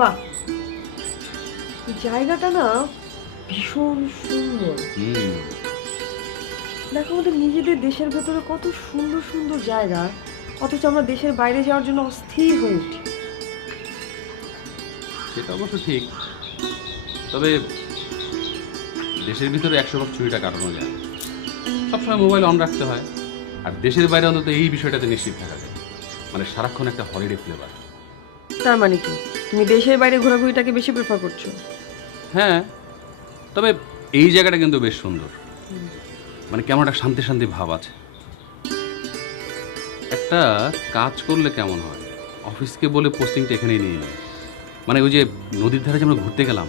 বাহ, জায়গাটা না ভীষণ সুন্দর। দেখো আমাদের নিজেদের দেশের ভেতরে কত সুন্দর সুন্দর জায়গা, অথচ আমরা দেশের বাইরে যাওয়ার জন্য অস্থির হয়ে উঠি। সেটা অবশ্য ঠিক, তবে দেশের ভিতরে 100 ভাগ ছুটিটা কাটানো যায় না। সবসময় মোবাইল অন রাখতে হয়। আর দেশের বাইরে অন্তত এই বিষয়টাতে নিশ্চিত থাকা যায়, মানে সারাক্ষণ একটা হলিডে ফ্লেভার। তার মানে কি তুমি দেশের বাইরে ঘোরাঘুরিটাকে বেশি প্রেফার করছো? হ্যাঁ, তবে এই জায়গাটা কিন্তু বেশ সুন্দর, মানে কেমন একটা শান্তি শান্তি ভাব আছে। একটা কাজ করলে কেমন হয়, অফিসকে বলে পোস্টিংটা এখানেই নিয়ে নিই। মানে ওই যে নদীর ধারে যে আমরা ঘুরতে গেলাম,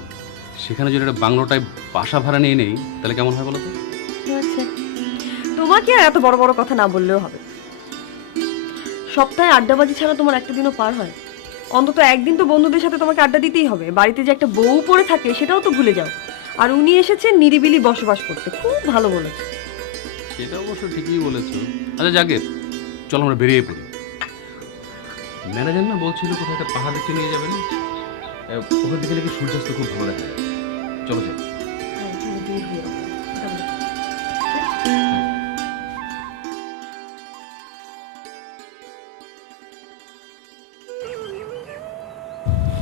সেখানে যদি একটা বাংলোটায় বাসা ভাড়া নিয়ে নেই, তাহলে কেমন হয় বলো তো? আচ্ছা, তোমাকে আর এত বড় বড় কথা না বললেও হবে। সপ্তাহে আড্ডাবাজি ছাড়া তোমার একটা দিনও পার হয়? অন্তত একদিন তো বন্ধুদের সাথে তোমাকে আড্ডা দিতেই হবে। বাড়িতে যে একটা বউ পড়ে থাকে সেটাও তো ভুলে যাও। আর উনি এসেছেন নিরিবিলি বসবাস করতে, খুব ভালো বলেছে। সেটা অবশ্য ঠিকই বলেছো। আচ্ছা যাকে, চলো আমরা বেরিয়ে পড়ি। ম্যানেজার না বলছিল কোথায় একটা পাহাড় দেখতে নিয়ে যাবেন, ওখান থেকে নাকি সূর্যাস্ত খুব ভালো দেখা যায়। চলো যাই।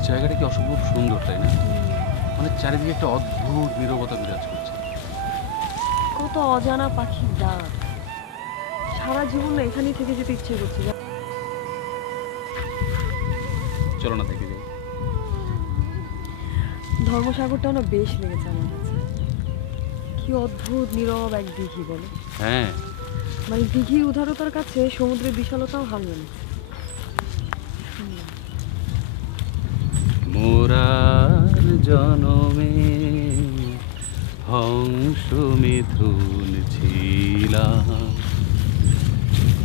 জায়গাটা কি অসম্ভব সুন্দর, তাই না? মানে চারিদিকে একটা অদ্ভুত নীরবতা বিরাজ করছে। কত অজানা পাখির ডাক, সারা জীবন না এখানেই থেকে যেতে ইচ্ছে করছে। চলো না থেকে যাই। ধর্মসাগরটাও না বেশ লেগেছে আমার কাছে। কি অদ্ভুত নীরব এক দিঘি বলে। হ্যাঁ, মানে দিঘির উদারতার কাছে সমুদ্রের বিশালতাও হার মানে। মোরার জনমে হংস মিথুন ছিলাম,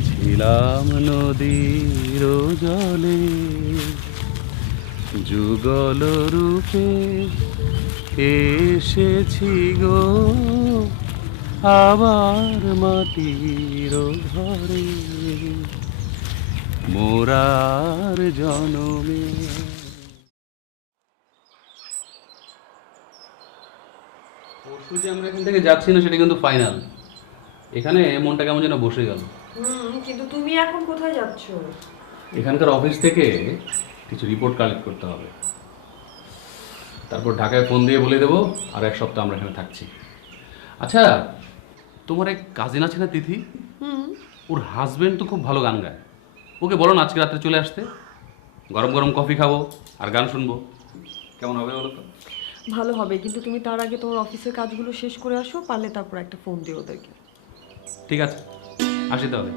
ছিলাম নদীর জলে, যুগল রূপে এসেছি গো আবার মাটির ঘরে, মোরার জনমে। পরশু যে আমরা এখান থেকে যাচ্ছি না, সেটা কিন্তু ফাইনাল। এখানে মনটা কেমন যেন বসে গেল। কিন্তু তুমি এখন কোথায় যাচ্ছ? এখানকার অফিস থেকে কিছু রিপোর্ট কালেক্ট করতে হবে, তারপর ঢাকায় ফোন দিয়ে বলে দেবো আর 1 সপ্তাহ আমরা এখানে থাকছি। আচ্ছা, তোমার এক কাজিন আছে না তিথি, ওর হাজবেন্ড তো খুব ভালো গান গায়। ওকে বলো না আজকে রাত্রে চলে আসতে, গরম গরম কফি খাবো আর গান শুনবো। কেমন হবে বলো তো? ভালো হবে, কিন্তু তুমি তার আগে তোমার অফিসের কাজগুলো শেষ করে আসো, পারলে তারপর একটা ফোন দিও ওদেরকে। ঠিক আছে, আসি তাহলে।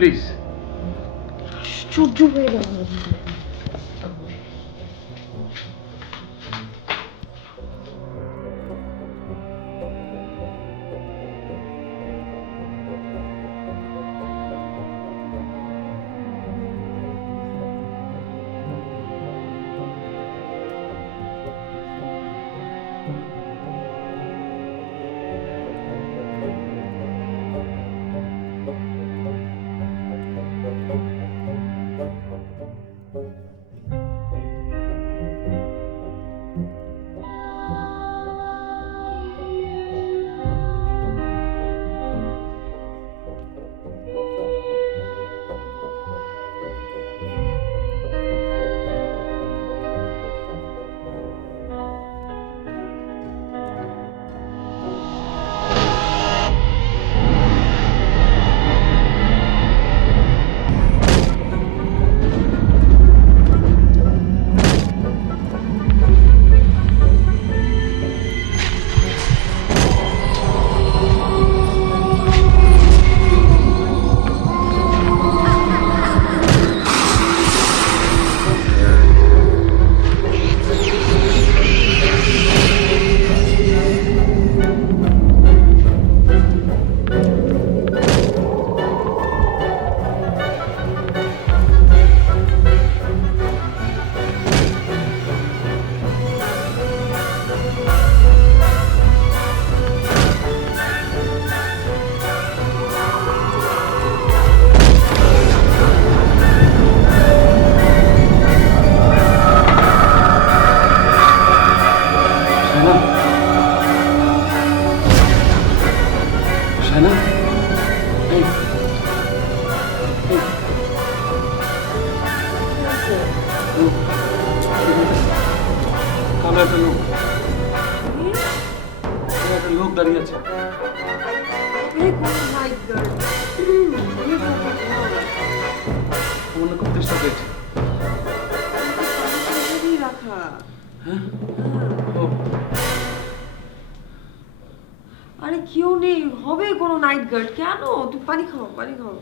প্লিজ। আশ্চর্য হয়ে গেল। শায়না, এই, কালো একটা লোক, একটা লোক দাঁড়িয়ে আছে। আমার খুব চেষ্টা পেয়েছে। আরে কেউ নেই, হবে কোনো নাইট গার্ড? কেন? তুই পানি খাও, পানি খাও।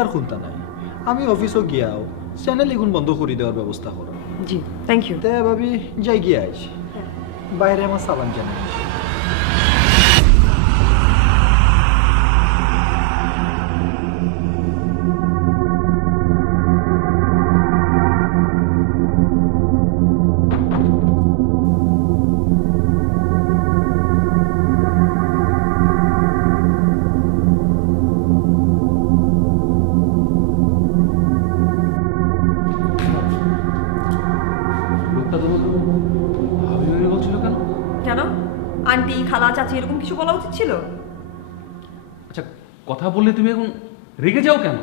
আর খুলতা নাই, আমি অফিসও গিয়াও চ্যানেল এখন বন্ধ করে দেওয়ার ব্যবস্থা করো। জি থ্যাংক ইউ। তে ভাবি যাই গিয়ে আইস, বাইরে আমার সালাম জানাই। লোকটা তোমাকে ভাবি ভাবি বলছিল কেন? কেন? আন্টি খালা চাচি এরকম কিছু বলা উচিত ছিল? আচ্ছা, কথা বললে তুমি এখন রেগে যাও কেন?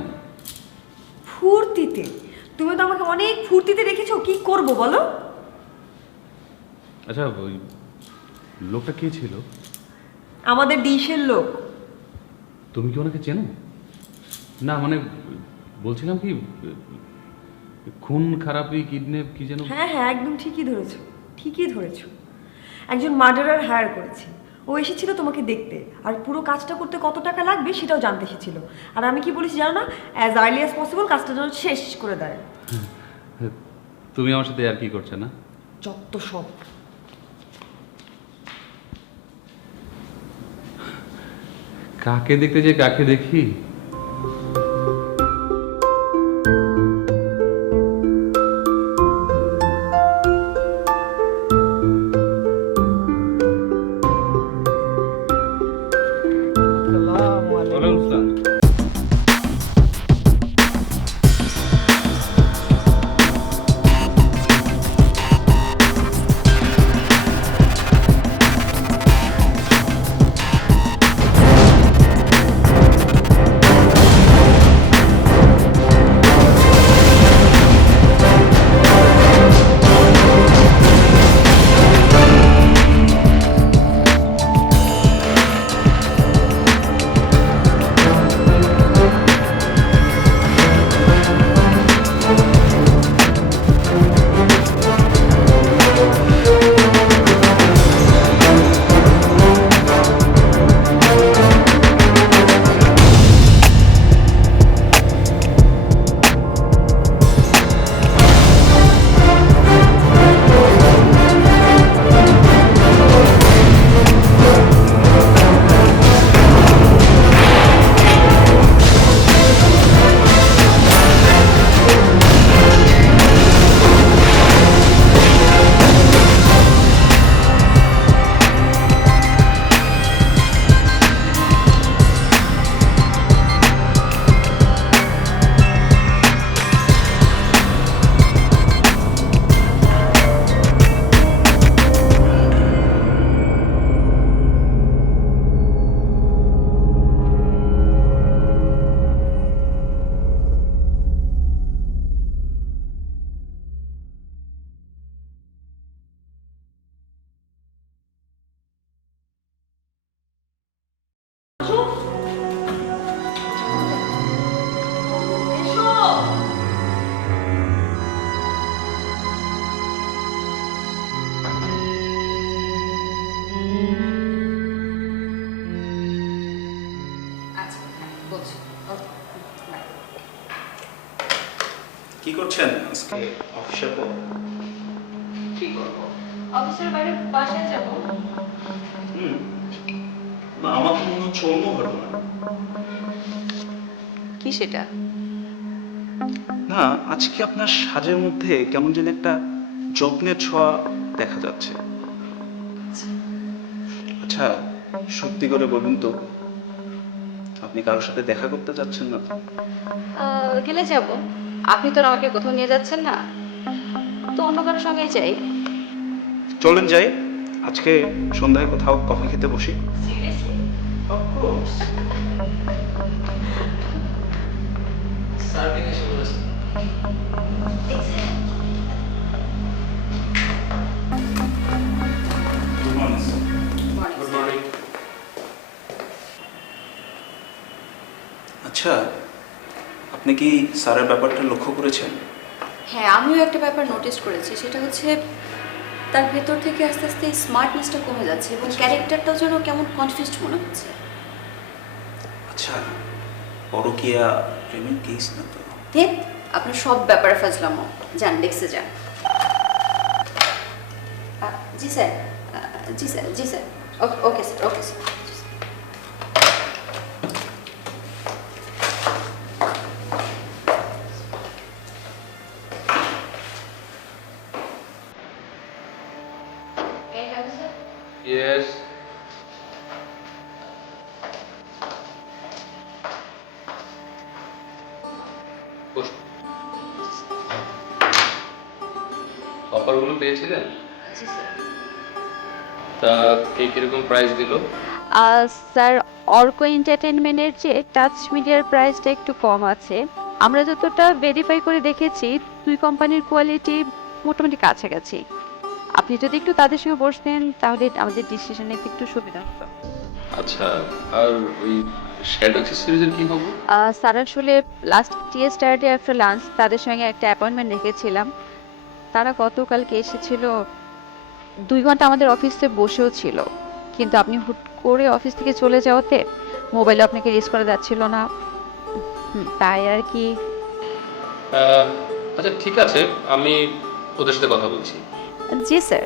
ফুর্তিতে। তুমি তো আমাকে অনেক ফুর্তিতে রেখেছো, কি করব বলো? আচ্ছা, ওই লোকটা কে ছিল? আমাদের ডিশের লোক। তুমি কি ওনাকে চেনো? না মানে বলছিলাম কি, খুন খারাপি কিডন্যাপ কি যেন? হ্যাঁ হ্যাঁ, একদম ঠিকই ধরেছো, ঠিকই ধরেছো। একজন মার্ডারার হায়ার করেছে, ও এসেছিল তোমাকে দেখতে, আর পুরো কাজটা করতে কত টাকা লাগবে সেটাও জানতে এসেছিল। আর আমি কি বলেছি জানো না, অ্যাজ আর্লি অ্যাজ পসিবল কাজটা যেন শেষ করে দেয়। তুমি আমার সাথে আর কি করছো না? যত সব। কাকে দেখতে যে কাকে দেখি। আসসালামু আলাইকুম। কি করছেন আজকে অফিসের পর? কি করব? অফিসের বাইরে বাসায় যাব। না, আমার তো মনে হচ্ছে অন্য ঘটনা। কি সেটা? না, আজকে আপনার সাজের মধ্যে কেমন যেন একটা যত্নের ছোঁয়া দেখা যাচ্ছে। আচ্ছা, সত্যি করে বলুন তো, আপনি কারোর সাথে দেখা করতে যাচ্ছেন না? গেলে যাব। আপনি তো আর আমাকে কোথাও নিয়ে যাচ্ছেন না, তো অন্য কারোর সঙ্গেই যাই। চলেন যাই, আজকে সন্ধ্যায় কোথাও কফি খেতে বসি। আচ্ছা, আপনি কি স্যারের ব্যাপারটা লক্ষ্য করেছেন? হ্যাঁ, আমিও একটা ব্যাপার নোটিস করেছি, সেটা হচ্ছে তার ভেতর থেকে আস্তে আস্তে স্মার্টনেসটা কমে যাচ্ছে এবং ক্যারেক্টারটাও যেন কেমন কনফিউজড মনে হচ্ছে। আচ্ছা, পরকীয়া প্রেমের কেস না তো? ঠিক, আপনার সব ব্যাপারে ফাজলামো। যান ডেস্কে যান। জি স্যার, জি স্যার, জি sir. Okay sir, okay sir. Yes. অফারগুলো পেয়েছিলেন? জি স্যার। তা কে কিরকম প্রাইস দিল? স্যার, অর্ক এন্টারটেনমেন্টের চেয়ে টাচ মিডিয়ার প্রাইসটা একটু কম আছে। আমরা যতটা ভেরিফাই করে দেখেছি দুই কোম্পানির কোয়ালিটি মোটামুটি কাছাকাছি। আপনি যদি একটু তাদের সঙ্গে বসতেন তাহলে আমাদের ডিসিশন নিতে একটু সুবিধা হতো। আচ্ছা, আর ওই শ্যাডো সিরিজের কি খবর? স্যার, আসলে লাস্ট টিএসটারডে আফটার লাঞ্চ তাদের সঙ্গে একটা অ্যাপয়েন্টমেন্ট রেখেছিলাম। তারা গতকালকে এসেছিল, 2 ঘন্টা আমাদের অফিসে বসেও ছিল, কিন্তু আপনি হুট করে অফিস থেকে চলে যাওয়াতে মোবাইলে আপনাকে রিচ করা যাচ্ছিল না। তাই আর কি। আচ্ছা ঠিক আছে, আমি ওদের সাথে কথা বলছি। জি স্যার।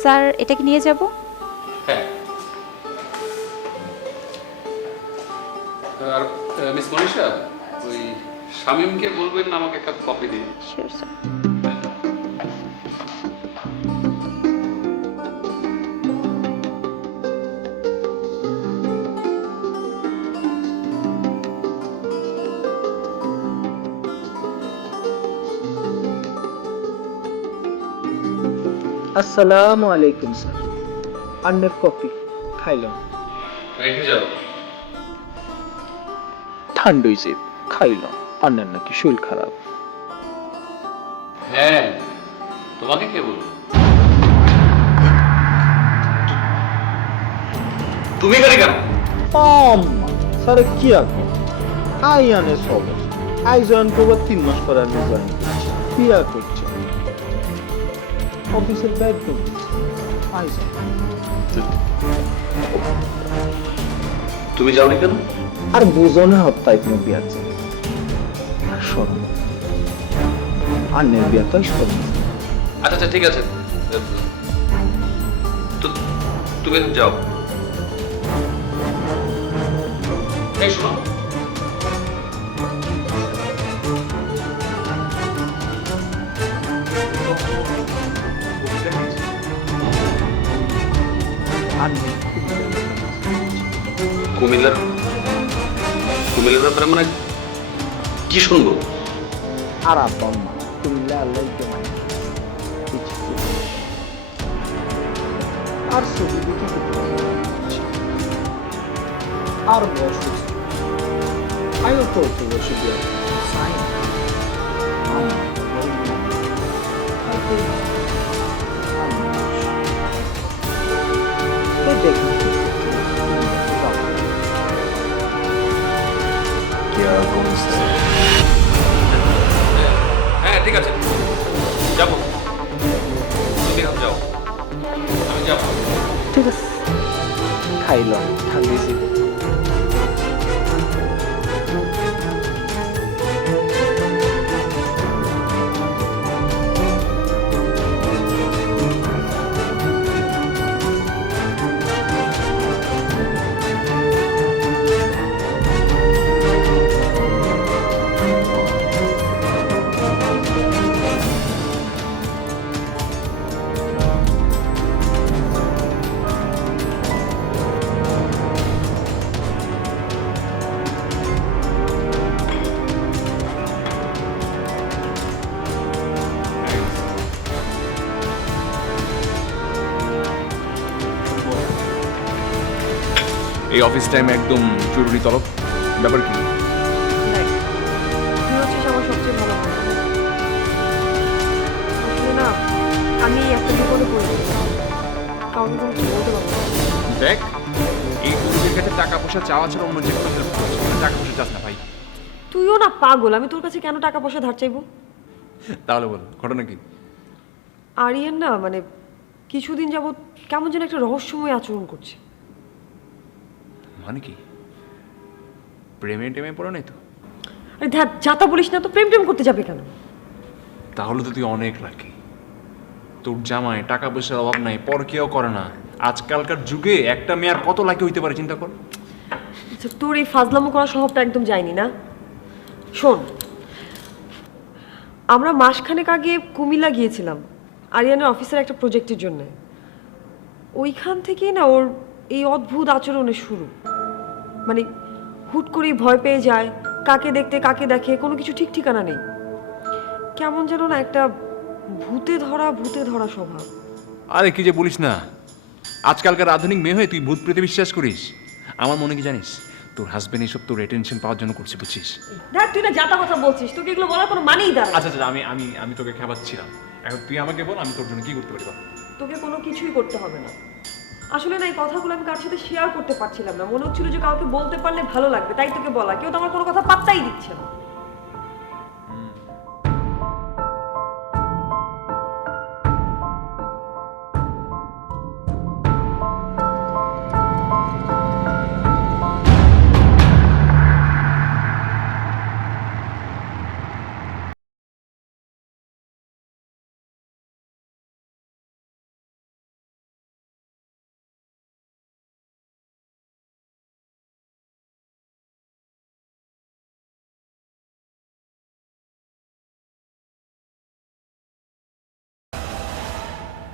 স্যার, এটা কি নিয়ে যাব? হ্যাঁ। আর মিস মনীষা, ওই শামীমকে বলবেন আমাকে একটা কপি দিন। Sure sir. আসসালামু আলাইকুম স্যার, আন্নের কফি খাইলাম। রেখে যাও। ঠান্ডা হইছে, খাইলাম। আন্নের নাকি শরীর খারাপ। হ্যাঁ, তোমাকে কে বলবো? তুমি এখানে কেন? স্যার কি রাখবো? আই আনে সব আই জয়েন করবো 3 মাস পরে আমি জয়েন করছি। বিয়া করছি, অফিসের দায়িত্ব আই তুমি যাওনি কেন? আর বুঝনে হত্যায় কোনো বিয়া চাই স্বর্ণ আন্নের বিয়া তো স্বর্ণ। আচ্ছা আচ্ছা ঠিক আছে, তো তুমি এখন যাও। এই শোনো, কুমিল্লার কুমিল্লার ব্যাপারে মানে কি শুনবো? আর আপন মা তুমি আল্লাহ কেমন আর ছবি দেখি আর বসে আমিও করতে বসে দিয়ে দেখি হ্যাঁ ঠিক আছে, যাবো। তুমি এখন যাও, আমি যাবো। ঠিক আছে খাইলাম ঠান্ডিছি। এই অফিস টাইম একদম জরুরি তলব। ব্যাপার কি? দেখ, তুই হচ্ছিস আমার সবচেয়ে ভালো বন্ধু। আসলে না, আমি একটা বিপদে পড়ে গেছি, কাউকে কোনো কিছু বলতে পারবো না। দেখ, এই গরিবের কাছে টাকা পয়সা চাওয়া ছাড়া অন্য যে কোনো হেল্প করছিস, টাকা পয়সা চাস না ভাই। তুইও না পাগল, আমি তোর কাছে কেন টাকা পয়সা ধার চাইবো? তাহলে বল ঘটনা কি? আরিয়ান না মানে কিছুদিন যাবৎ কেমন যেন একটা রহস্যময় আচরণ করছে। মানে কি? প্রেমে টেমে পড়ে নাই তো? আরে ধ্যাত, যাতা বলিস না তো, প্রেম টেম করতে যাবে কেন? তাহলে তো তুই অনেক লাকি। তোর জামাই টাকা পয়সার অভাব নাই, পর কেউ করে না। আজকালকার যুগে একটা মেয়ে আর কত লাকি হইতে পারে চিন্তা কর। আচ্ছা, তোর এই ফাজলামো করার স্বভাবটা একদম যায়নি না। শোন, আমরা মাসখানেক আগে কুমিল্লা গিয়েছিলাম আরিয়ানের অফিসের একটা প্রজেক্টের জন্য। ওইখান থেকেই না ওর এই অদ্ভুত আচরণের শুরু। মানে হুট করেই ভয় পেয়ে যায়, কাকে দেখতে কাকে দেখে, কোনো কিছু ঠিক ঠিকানা নেই। কেমন যেন না একটা ভূতে ধরা স্বভাব। আরে কি যে বলিস না, আজকালকার আধুনিক মেয়ে হয়ে তুই ভূত প্রেতে বিশ্বাস করিস? আমার মনে কি জানিস, তোর হাজবেন্ড এইসব তোর অ্যাটেনশন পাওয়ার জন্য করছে, বুঝছিস? দেখ, তুই না যাতা কথা বলছিস, তোকে এগুলো বলার কোনো মানেই দাঁড়ায়। আচ্ছা আচ্ছা, আমি আমি আমি তোকে খাওয়াচ্ছিলাম, এখন তুই আমাকে বল আমি তোর জন্য কি করতে পারি বল। তোকে কোনো কিছুই করতে হবে না। আসলে না, এই কথাগুলো আমি কার সাথে শেয়ার করতে পারছিলাম না। মনে হচ্ছিল যে কাউকে বলতে পারলে ভালো লাগবে, তাই তোকে বলা। কেউ তো আমার কোনো কথা পাত্তাই দিচ্ছে না।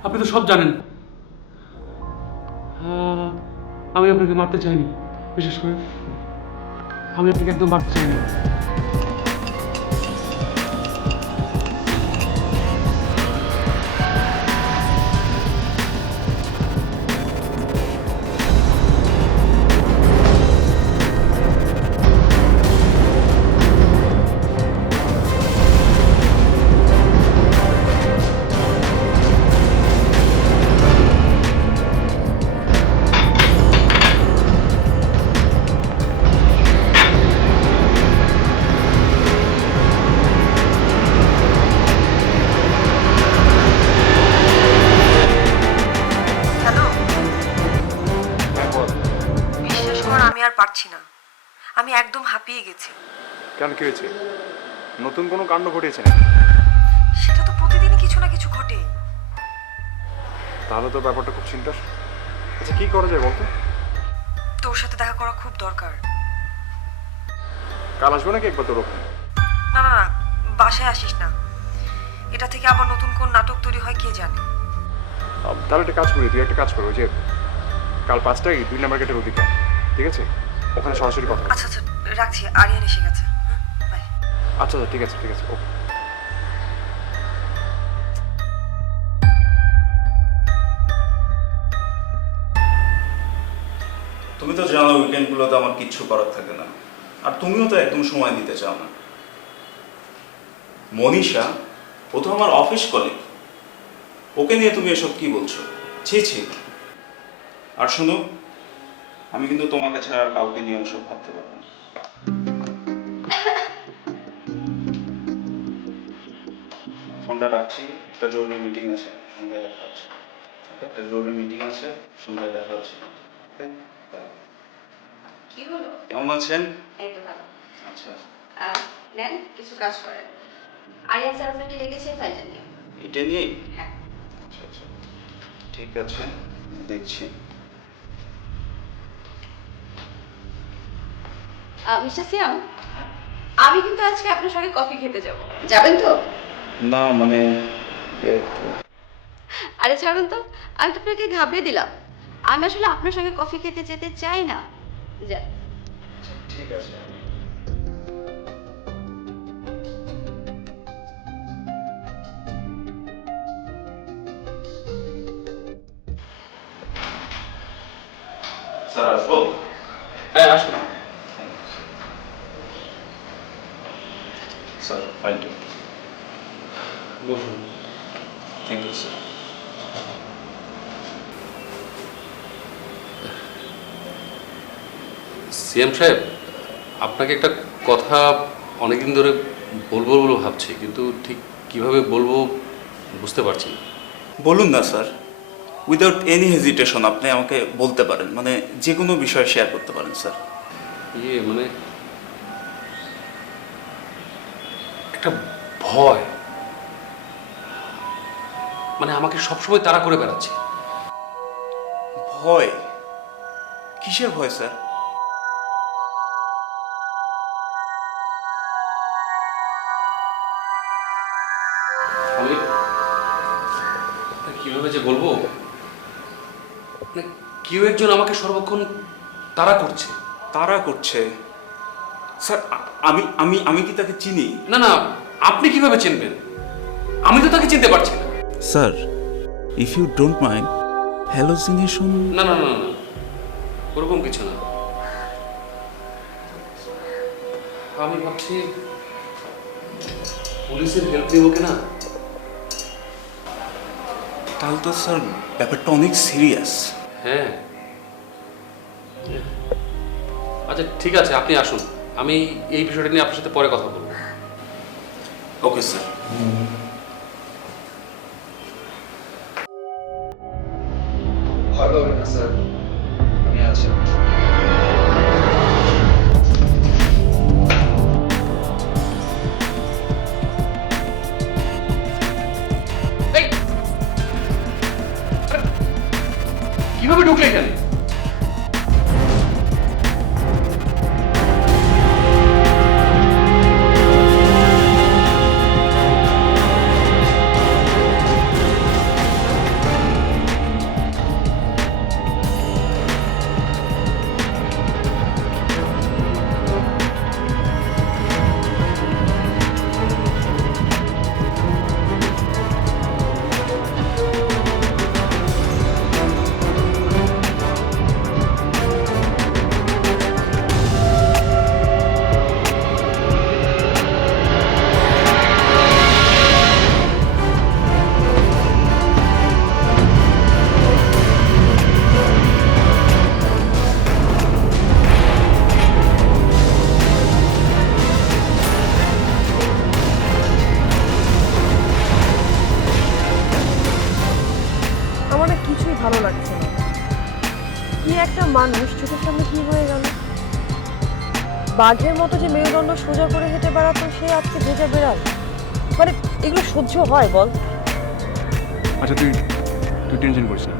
আপনি তো সব জানেন। আমি আপনাকে মারতে চাইনি, বিশেষ করে আমি আপনাকে একদম মারতে চাইনি। হ্যালো, বিশ্বাস কর আমি আর পারছি না। আমি একদম হাঁপিয়ে গেছি। কেন, কি হয়েছে? নতুন কোনো কাণ্ড ঘটেছে নাকি? সেটা তো প্রতিদিনই কিছু না কিছু ঘটে। তাহলে তো ব্যাপারটা খুব চিন্তার। আচ্ছা কি করা যায় বলতো? তোর সাথে দেখা করা খুব দরকার। কাল আসবো নাকি একবার তোর ওখানে? না না না, বাসায় আসিস না। এটা থেকে আবার নতুন কোন নাটক তৈরি হয় কে জানে। তাহলে একটা কাজ করি, তুই একটা কাজ করো, ওই যে কাল 5টায় 2 নম্বর গেটের ওদিকে, ঠিক আছে? ওখানে সরাসরি কথা বলবো। আচ্ছা আচ্ছা, রাখছি, আরিয়ান এসে গেছে। বাই। আচ্ছা আচ্ছা, ঠিক আছে ঠিক আছে, ওকে। তুমি তো জানো উইকেন্ডগুলোতে আমার কিচ্ছু করার থাকে না, আর তুমিও তো একদম সময় দিতে চাও না। মনীষা, ও তো আমার অফিস কলিগ, ওকে নিয়ে তুমি এসব কি বলছো? ছি ছি। আর শোনো, আমি কিন্তু তোমাকে ছাড়া আর কাউকে নিয়ে ওসব ভাবতে পারবো না। ফোনটা রাখছি, একটা জরুরি মিটিং আছে, সন্ধ্যায় দেখা হচ্ছে। একটা জরুরি মিটিং আছে, সন্ধ্যায় দেখা হচ্ছে। ওকে, বাই। কি হলো? কেমন আছেন? এই তো ভালো। আচ্ছা, নেন কিছু কাজ করেন। আরিয়ান স্যার আপনাকে ডেকেছে ফাইলটা নিয়ে। এটা নিয়েই? হ্যাঁ। আচ্ছা আচ্ছা, ঠিক আছে, দেখছি। মিস্টার সিয়াম, আমি কিন্তু আজকে আপনার সঙ্গে কফি খেতে যাব। যাবেন তো? না মানে আরে ছাড়ুন তো, আমি তো আপনাকে ঘাবড়ে দিলাম। আমি আসলে আপনার সঙ্গে কফি খেতে যেতে চাই না। যান। ঠিক আছে। স্যার আসবো? হ্যাঁ, আসুন। স্যার ফাইলটা। বসুন। Thank you sir. সিএম সাহেব, আপনাকে একটা কথা অনেকদিন ধরে বলবো বলে ভাবছি, কিন্তু ঠিক কিভাবে বলবো বুঝতে পারছি না। বলুন না স্যার, উইদাউট এনি হেজিটেশন আপনি আমাকে বলতে পারেন, মানে যে কোনো বিষয় শেয়ার করতে পারেন স্যার। মানে একটা ভয়, মানে আমাকে সবসময় তাড়া করে বেড়াচ্ছে। ভয়? কিসের ভয় স্যার? আমি কিভাবে যে বলবো, মানে কেউ একজন আমাকে সর্বক্ষণ তাড়া করছে। তারা করছে? স্যার আমি আমি আমি কি তাকে চিনি? না না, আপনি কিভাবে চিনবেন? আমি তো তাকে চিনতে পারছি না। Sir, if you don't mind, hallucination? না না না না, ওরকম কিছু না। আমি ভাবছি পুলিশের হেল্প নেব কিনা। তাহলে তো স্যার ব্যাপারটা অনেক সিরিয়াস। হ্যাঁ, আচ্ছা ঠিক আছে, আপনি আসুন, আমি এই বিষয়টা নিয়ে আপনার সাথে পরে কথা বলবো। Okay sir. ভয় পাবেন না স্যার, আমি আছি। এই, আরে, কিভাবে ঢুকলে এখানে? আমার না কিছুই ভালো লাগছে না। কি একটা মানুষ চোখের সামনে কি হয়ে গেল? বাঘের মতো যে মেরুদণ্ড সোজা করে হেঁটে বেড়াতো, সে আজকে ভেজা বেড়াল। মানে এগুলো সহ্য হয় বল? আচ্ছা তুই তুই টেনশন করিস না।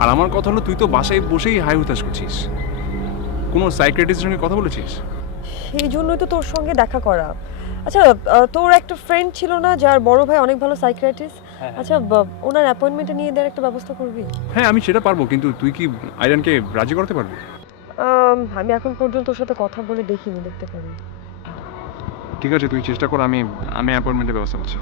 আর আমার কথা হলো, তুই তো বাসায় বসেই হাই হুতাশ করছিস। কোনো সাইকিয়াট্রিস্টের সঙ্গে কথা বলেছিস? সেই জন্যই তো তোর সঙ্গে দেখা করা। আচ্ছা, তোর একটা ফ্রেন্ড ছিল না যার বড় ভাই অনেক ভালো সাইকিয়াট্রিস্ট? আচ্ছা, ওনার অ্যাপয়েন্টমেন্টে নিয়ে দেওয়ার একটা ব্যবস্থা করবি? হ্যাঁ আমি সেটা পারবো, কিন্তু তুই কি আইরানকে রাজি করতে পারবি? আমি এখন পর্যন্ত তোর সাথে কথা বলে দেখিনি, দেখতে পারি। ঠিক আছে, তুই চেষ্টা কর, আমি আমি অ্যাপয়েন্টমেন্টের ব্যবস্থা করছি।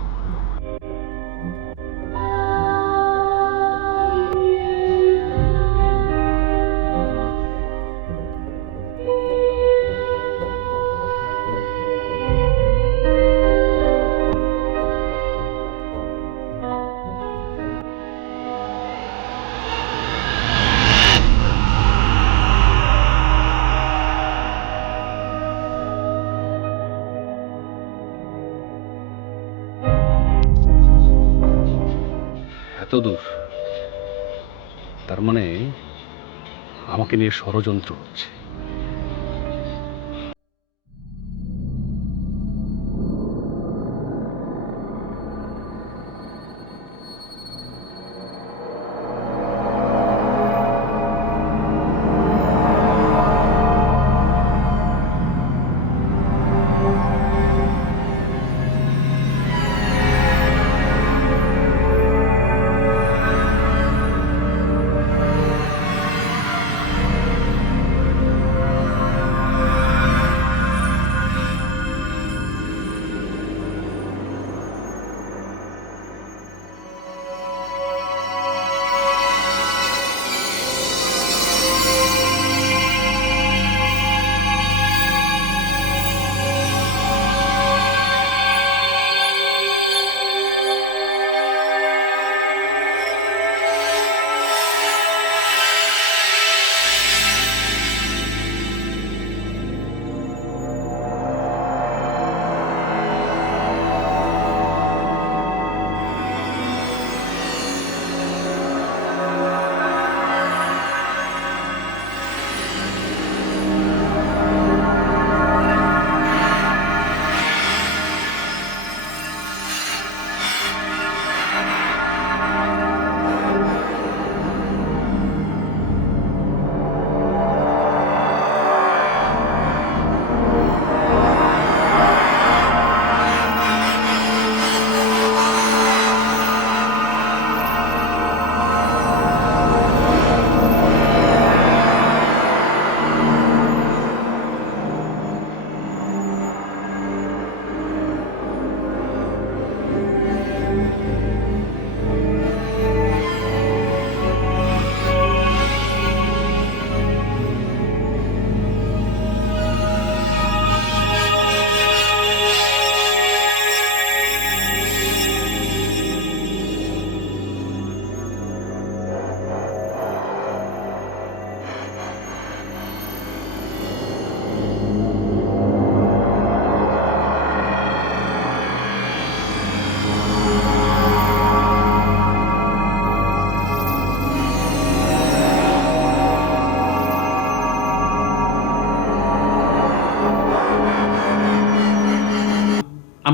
এত দূর, তার মানে আমাকে নিয়ে ষড়যন্ত্র হচ্ছে।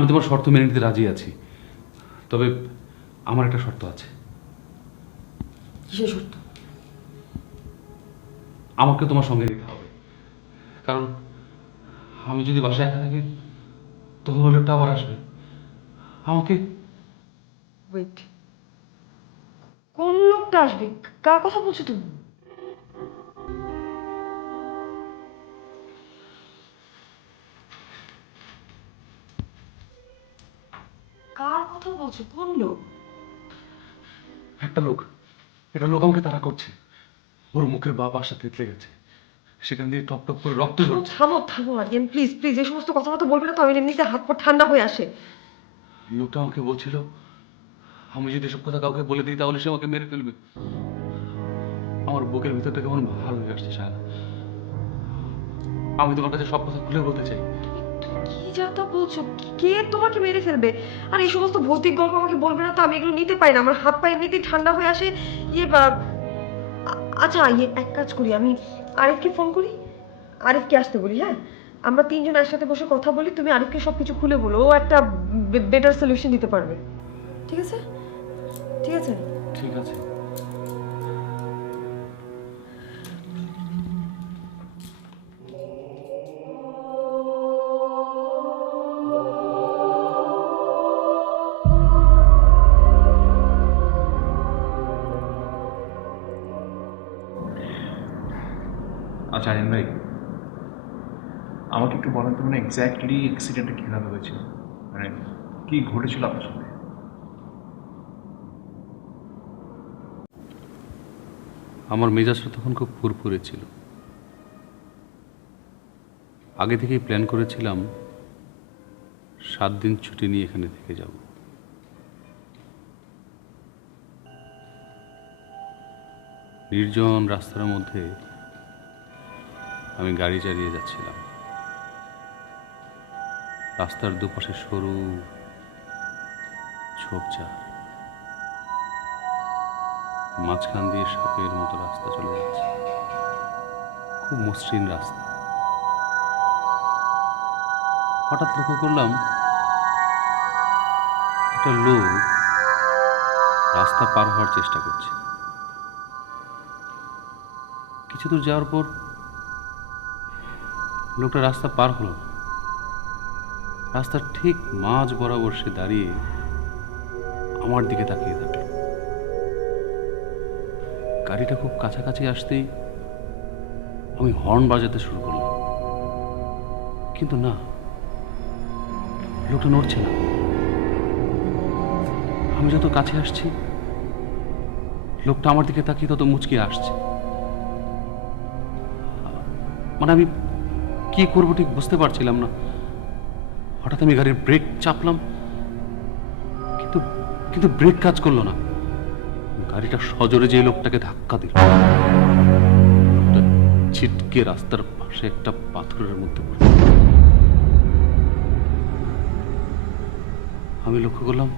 তোমার শর্ত মেনে নিতে রাজি আছি, তবে আমার একটা শর্ত আছে। কিসের শর্ত? আমাকে তোমার সঙ্গে যেতে হবে, কারণ আমি যদি বাসায় একা থাকি তখন ওই লোকটা আবার আসবে আমাকে। ওয়েট, কোন লোকটা আসবে? কার কথা বলছো তুমি? কার কথা বলছো? কোন লোক? একটা লোক, এটা লোক আমাকে তাড়া করছে। ওর মুখের বা পাশা তেতলে গেছে, সেখান দিয়ে টপ টপ করে রক্ত ঝরছে। থামো থামো আরিয়ান, প্লিজ প্লিজ, এই সমস্ত কথাবার্তা বলবে না তো, আমি এমনিতে হাত পা ঠান্ডা হয়ে আসে। লোকটা আমাকে বলছিল আমি যদি এসব কথা কাউকে বলে দিই তাহলে সে আমাকে মেরে ফেলবে। আমার বুকের ভিতরটা কেমন ভার হয়ে আসছে সায়না। আমি তোমার কাছে সব কথা খুলে বলতে চাই। কি যা তা বলছো? কে তোমাকে মেরে ফেলবে? আর এই সমস্ত ভৌতিক গল্প আমাকে বলবে না তো, আমি এগুলো নিতে পারি না, আমার হাত পা এমনিতেই ঠান্ডা হয়ে আসে। আচ্ছা এক কাজ করি, আমি আরিফকে ফোন করি, আরিফকে আসতে বলি। হ্যাঁ, আমরা তিনজন একসাথে বসে কথা বলি, তুমি আরিফকে সবকিছু খুলে বলো, ও একটা বেটার সলিউশন দিতে পারবে। ঠিক আছে? ঠিক আছে। ঠিক আছে। আচ্ছা আরিয়ান ভাই, আমাকে একটু বলেন তো, মানে এক্স্যাক্টলি অ্যাক্সিডেন্টটা কীভাবে হয়েছিল, মানে কি ঘটেছিল আপনার সাথে? আমার মেজাজটা তখন খুব ফুরফুরে ছিল। আগে থেকেই প্ল্যান করেছিলাম 7 দিন ছুটি নিয়ে এখানে থেকে যাব। নির্জন রাস্তার মধ্যে আমি গাড়ি চালিয়ে যাচ্ছিলাম। রাস্তার দুপাশে সরু ঝোপঝাড়, মাঝখান দিয়ে সাপের মতো রাস্তা চলে যাচ্ছে, খুব মসৃণ রাস্তা। হঠাৎ লক্ষ্য করলাম একটা লোক রাস্তা পার হওয়ার চেষ্টা করছে। কিছু দূর যাওয়ার পর লোকটা রাস্তা পার হলো না। রাস্তার ঠিক মাঝ বরাবর সে দাঁড়িয়ে আমার দিকে তাকিয়ে থাকলো। গাড়িটা খুব কাছাকাছি আসতেই আমি হর্ন বাজাতে শুরু করলাম, কিন্তু না, লোকটা নড়ছে না। আমি যত কাছে আসছি লোকটা আমার দিকে তাকিয়ে তত মুচকি আসছে। মানে আমি কি করবো ঠিক বুঝতে পারছিলাম না। হঠাৎ আমি গাড়ির ব্রেক চাপলাম, কিন্তু কিন্তু ব্রেক কাজ করলো না। গাড়িটা সজোরে যে লোকটাকে ধাক্কা দিল, লোকটা ছিটকে রাস্তার পাশে একটা পাথরের মধ্যে পড়ে। আমি লক্ষ্য করলাম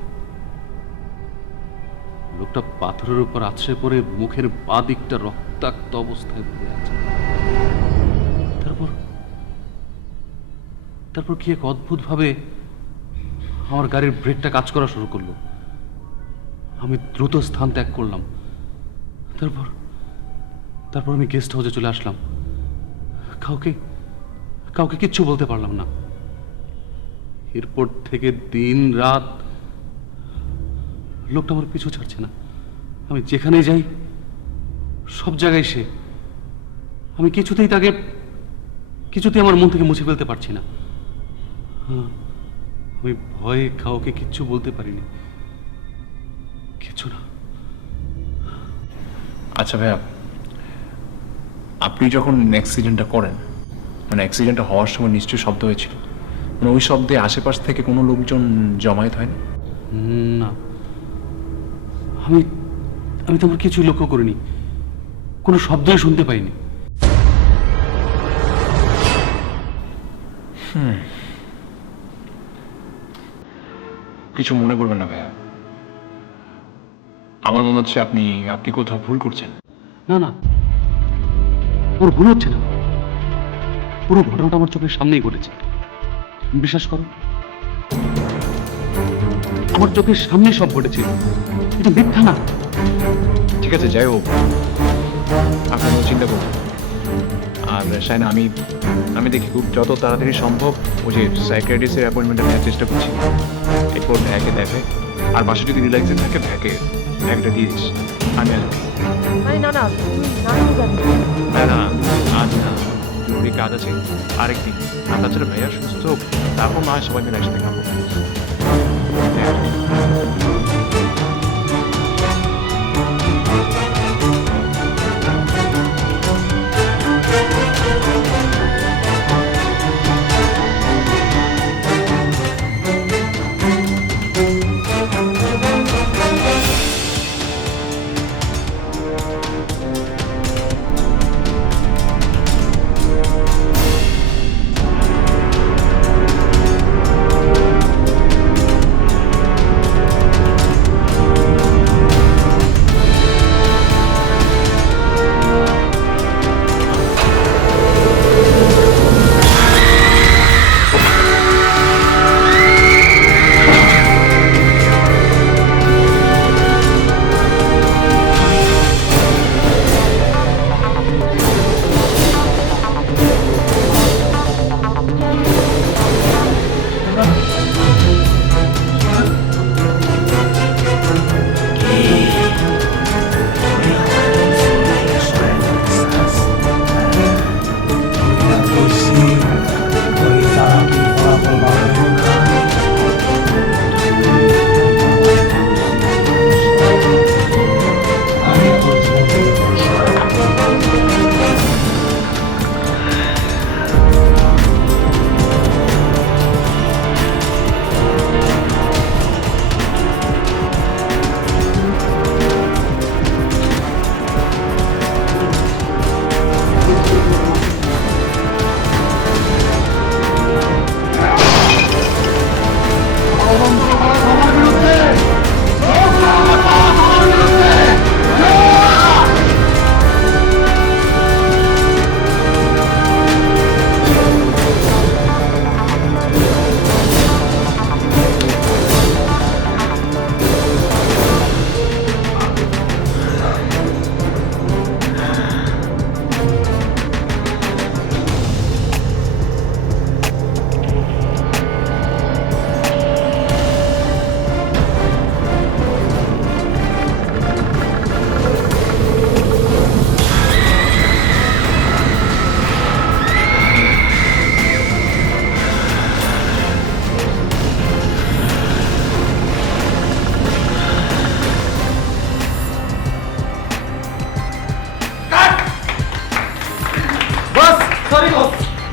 লোকটা পাথরের উপর আছড়ে পড়ে মুখের বাঁ দিকটা রক্তাক্ত অবস্থায় পড়ে আছে। তারপর কি এক অদ্ভুত ভাবে আমার গাড়ির ব্রেকটা কাজ করা শুরু করলো। আমি দ্রুত স্থান ত্যাগ করলাম। তারপর আমি গেস্ট হাউসে চলে আসলাম। কাউকে কিচ্ছু বলতে পারলাম না। এরপর থেকে দিন রাত লোকটা আমার পিছু ছাড়ছে না। আমি যেখানে যাই সব জায়গায় সে। আমি কিছুতেই আমার মন থেকে মুছে ফেলতে পারছি না। আমি ভয়ে কাউকে কিচ্ছু বলতে পারিনি, কিছু না। আচ্ছা ভাইয়া, আপনি যখন অ্যাক্সিডেন্টটা করেন, মানে অ্যাক্সিডেন্টটা হওয়ার সময় নিশ্চয়ই শব্দ হয়েছিল, মানে ওই শব্দে আশেপাশ থেকে কোনো লোকজন জমায়েত হয়নি? না, আমি তোমার কিছু লক্ষ্য করিনি, কোনো শব্দই শুনতে পাইনি। কিছু মনে করবেন না ভাইয়া, আমার মনে হচ্ছে আপনি কোথাও ভুল করছেন। না, ওর ভুল হচ্ছে না। পুরো ঘটনাটা আমার চোখের সামনেই ঘটেছে, বিশ্বাস করো। আমার চোখের সামনে সব ঘটেছিল, এটা মিথ্যা না। ঠিক আছে, যাই হোক, আপনি কোনো চিন্তা করুন। আর শাইনা, আমি দেখি খুব যত তাড়াতাড়ি সম্ভব ওই যে সাইকিয়াট্রিস্টের অ্যাপয়েন্টমেন্টটা নেওয়ার চেষ্টা করছি। এরপর ভ্যাকে দেখে, আর বাসা যদি রিল্যাক্সে থাকে ভ্যাকটা দিয়ে দিস, আমি আসবো। না না তুই নাটক জানিস। না না, আজ না, জরুরি কাজ আছে আরেকদিন। আর তাছাড়া ভাইয়া সুস্থ হোক, তারপর না হয় সবাই মিলে একসাথে খাবো।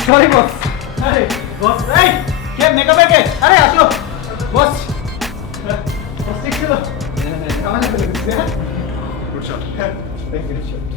Sorry boss. আরে বস, এই কে মেকআপের কে? আরে আসো বস। বস ঠিক ছিল? কামাল করে দিচ্ছে। Good shot. Thank you.